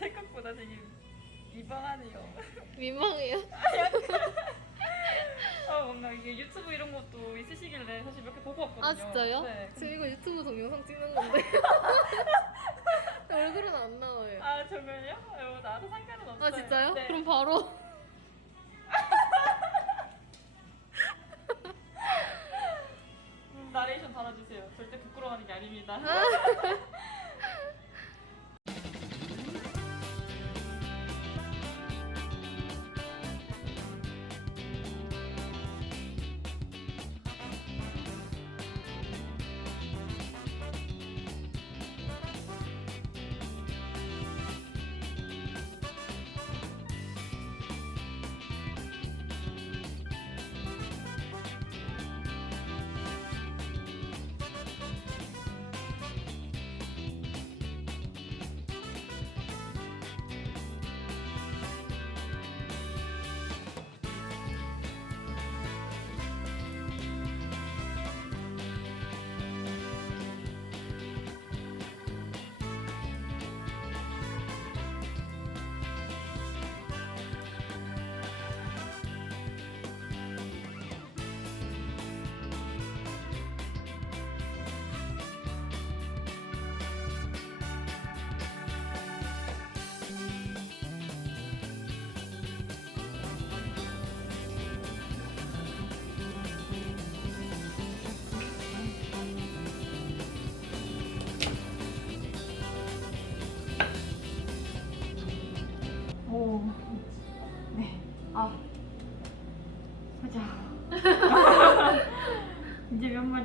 생각보다 되게 이방하네요. 민망해요. 아 뭔가 이게 유튜브 이런 것도 있으시길래 사실 몇 개 보고 왔거든요. 아 진짜요? 네. 저 이거 유튜브 동영상 찍는 건데 얼굴은 안 나와요. 아 정말요? 어, 나도 상관은 없어요. 아 진짜요? 네. 그럼 바로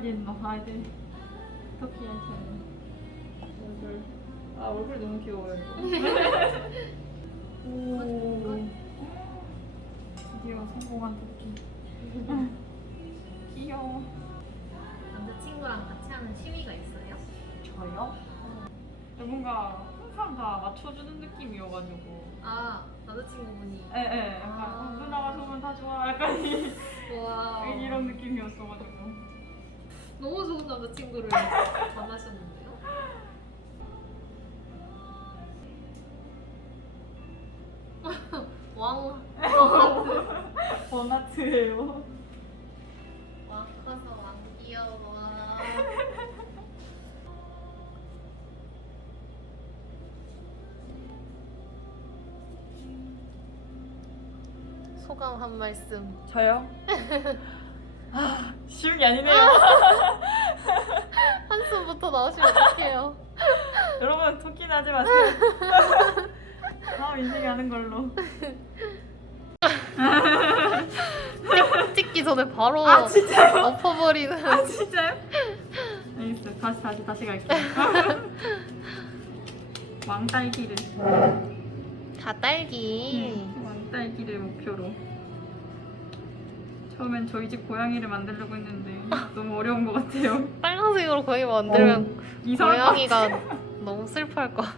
했나 봐야 돼. 터키 하셔요. 얼굴. 아, 얼굴 너무 귀여워요. 이거. 오. 드디어 성공한 토끼. 귀여워. 남자친구랑 같이 하는 취미가 있어요? 저요? 뭔가 항상 다 맞춰주는 느낌이어가지고. 아 남자친구분이 에, 에, 약간 아. 어, 누나가 좋으면 다 좋아. 약간 이- 와 이런 느낌이었어가지고. 너무 좋은 남자친구를 만나셨는데요? 왕 왕하트 원하트예요. 왕 커서 왕 귀여워 소감 한 말씀 저요? 아, 쉬운 게 아니네요. 한숨부터 나오시면 어떡해요 여러분 토끼는 하지 마세요. 다음 인생에 하는 걸로. 찍기 전에 바로 아 진짜요? 엎어버리는 아 진짜요? 알겠어요. 다시 다시 다시 갈게요. 왕딸기를 다 딸기 왕딸기를 목표로. 처음엔 저희 집 고양이를 만들려고 했는데 너무 어려운 것 같아요. 빨간색으로 고양이 만들면 이상할 것 고양이가. 너무 슬퍼할 것 같아.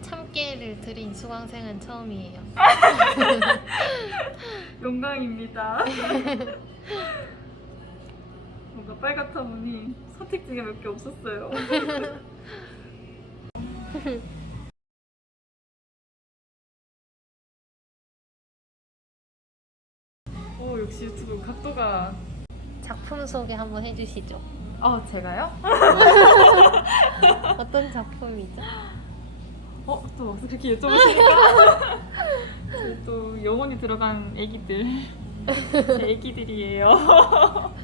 참깨를 드린 수강생은 처음이에요. 영광입니다. 뭔가 빨갛다 보니 선택지가 몇 개 없었어요. 역시 유튜브 각도가 작품 소개 한번 해주시죠. 아 제가요? 어떤 작품이죠? 어? 또 와서 그렇게 여쭤보시니까 제또 영혼이 들어간 애기들 제 애기들이에요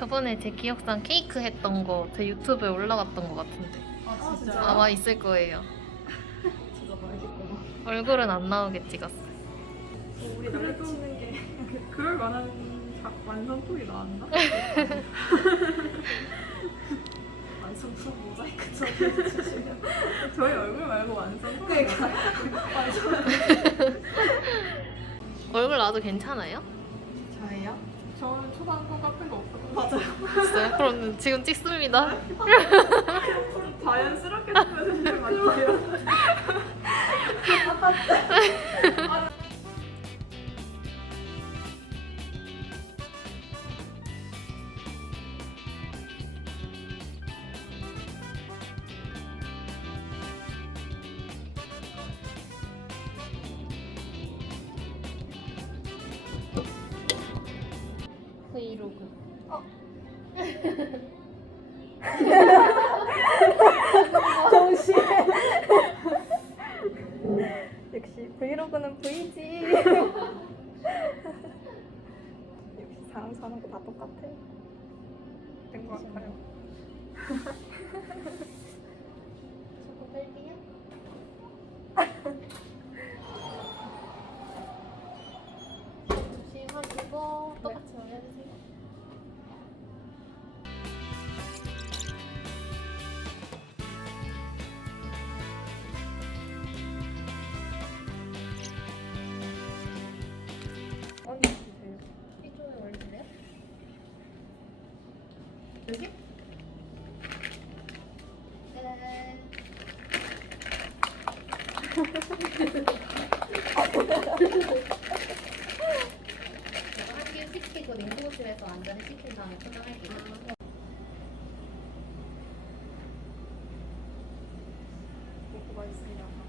저번에 제 기억상 케이크 했던 거 제 유튜브에 올라갔던 것 같은데 아 진짜요? 아마 있을 거예요. 진짜 봐야겠구나 얼굴은 안 나오게 찍었어. 우리 그래도 그럴 만한 작- 완성품이 나왔나? 완성품 모자이크 처리해 주시면 저희 얼굴 말고 완성품 그러니까 얼굴 나도 괜찮아요? 저예요? 저는 초상권 같은 거 없어요. 맞아요. 있어요? 그럼 지금 찍습니다. 자연스럽게 찍어주시는 것 같아요. 동시에. 역시 브이로그는 브이지. 역시 사람 사는 거 다 똑같아. 된 것 같아요.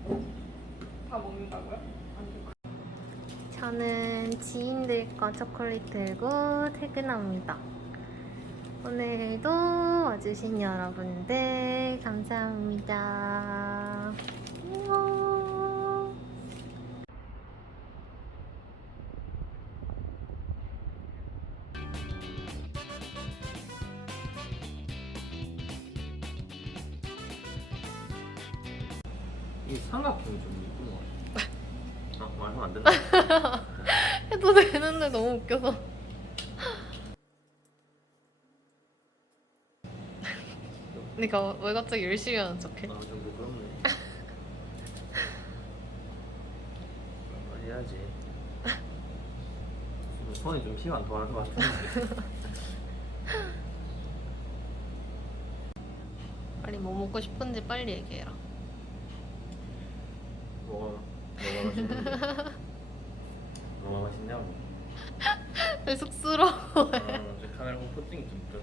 다. 다 먹는다고요? 저는 지인들과 초콜릿 들고 퇴근합니다. 오늘도 와주신 여러분들 감사합니다. 이 삼각형이 좀 이쁜 것 같아. 아, 말하면 안 된다. 해도 되는데 너무 웃겨서. 그러니까 왜 갑자기 열심히 하는 척해? 아, 좀 부끄럽네. 아, 해야지. 지금 손이 좀 피가 안 통하는 것 같은데. 빨리 뭐 먹고 싶은지 빨리 얘기해라. 뭐가, 뭐가 맛있는데? 뭐가 맛있냐고. 왜 쑥스러워? 아, 저 카메라 공포증이 좀, 좀,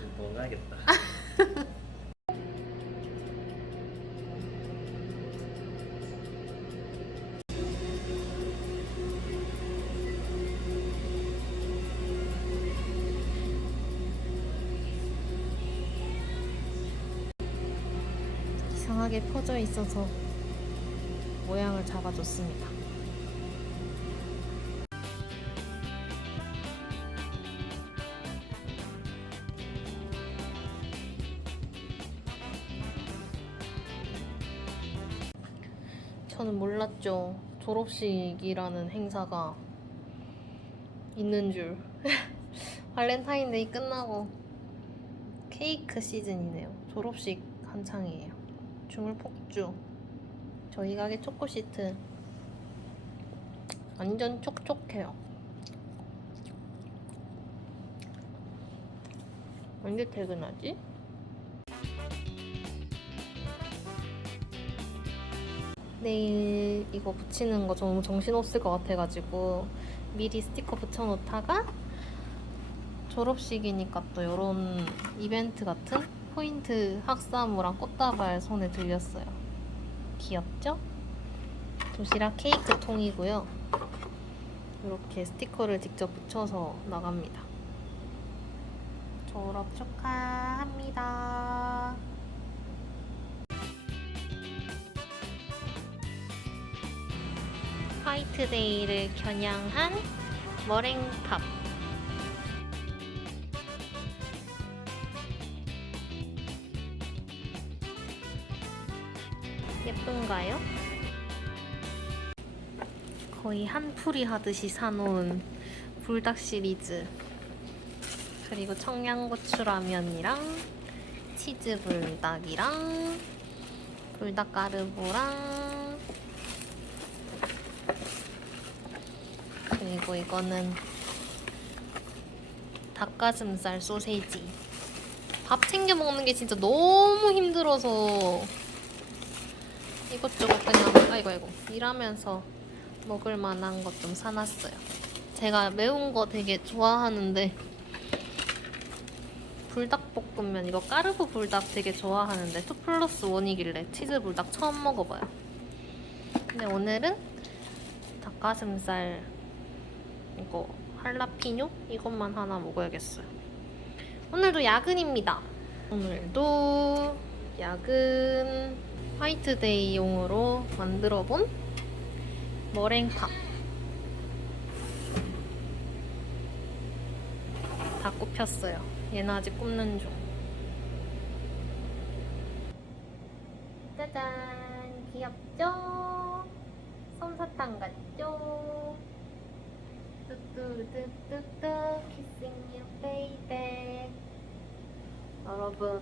좀 도망가야겠다. 이상하게 퍼져 있어서 모양을 잡아줬습니다. 저는 몰랐죠. 졸업식이라는 행사가 있는 줄. 발렌타인데이 끝나고 케이크 시즌이네요. 졸업식 한창이에요. 주물 폭주. 저희 가게 초코 시트 완전 촉촉해요. 언제 퇴근하지? 내일 이거 붙이는 거 너무 정신없을 것 같아가지고 미리 스티커 붙여놓다가 졸업식이니까 또 이런 이벤트 같은 포인트 학사무랑 꽃다발 손에 들렸어요. 귀엽죠? 도시락 케이크 통이고요. 이렇게 스티커를 직접 붙여서 나갑니다. 졸업 축하합니다. 화이트데이를 겨냥한 머랭팝. 거의 한 풀이 하듯이 사놓은 불닭 시리즈 그리고 청양고추 라면이랑 치즈 불닭이랑 불닭 가르보랑 그리고 이거는 닭가슴살 소세지. 밥 챙겨 먹는 게 진짜 너무 힘들어서 이것저것 그냥 아이고 아이고 일하면서 먹을 만한 것 좀 사놨어요. 제가 매운 거 되게 좋아하는데 불닭볶음면 이거 까르보 불닭 되게 좋아하는데 2 플러스 1이길래 치즈 불닭 처음 먹어봐요. 근데 오늘은 닭가슴살 이거 할라피뇨 이것만 하나 먹어야겠어요. 오늘도 야근입니다. 오늘도 야근 화이트데이용으로 만들어본 머랭밥 다 굽혔어요. 얘는 아직 굽는 중. 짜잔, 귀엽죠? 솜사탕 같죠? 뚜뚜뚜뚜뚜 kissing you baby 여러분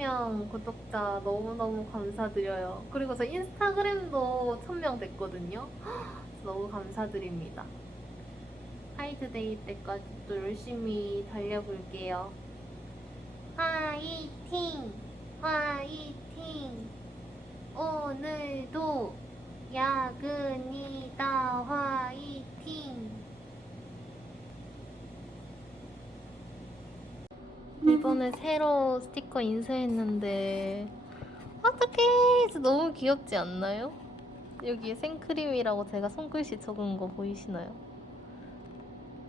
1000명 구독자 너무너무 감사드려요. 그리고 저 인스타그램도 1000명 됐거든요. 너무 감사드립니다. 화이트데이 때까지 또 열심히 달려볼게요. 화이팅 화이팅 오늘도 야근이다. 화이팅 이번에 새로 스티커 인쇄했는데 어떡해 진짜 너무 귀엽지 않나요? 여기에 생크림이라고 제가 손글씨 적은 거 보이시나요?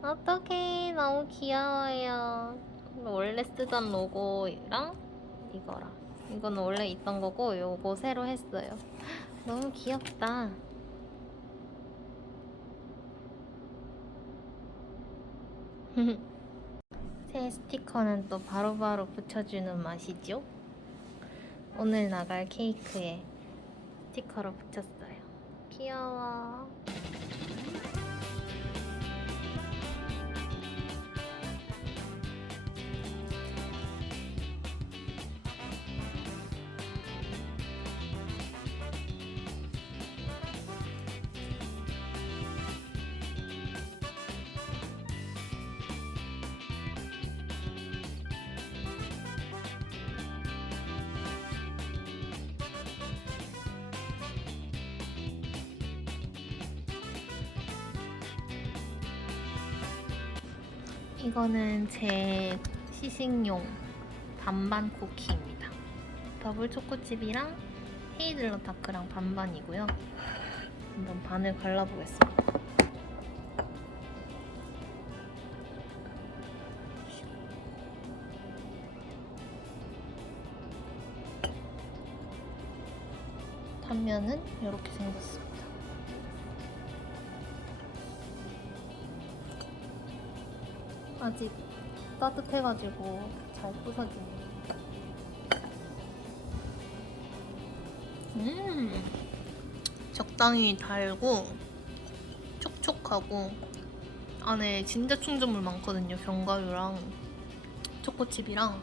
어떡해 너무 귀여워요 원래 쓰던 로고랑 이거랑 이거는 원래 있던 거고 요거 새로 했어요 너무 귀엽다. 새 스티커는 또 바로 바로 붙여주는 맛이죠? 오늘 나갈 케이크에 스티커를 붙였어요. 귀여워. 이거는 제 시식용 반반 쿠키입니다. 더블 초코칩이랑 헤이즐넛 다크랑 반반이고요. 한번 반을 갈라보겠습니다. 단면은 이렇게 생겼습니다. 아직 따뜻해가지고 잘 부서지네요. 음, 적당히 달고 촉촉하고 안에 진짜 충전물 많거든요. 견과류랑 초코칩이랑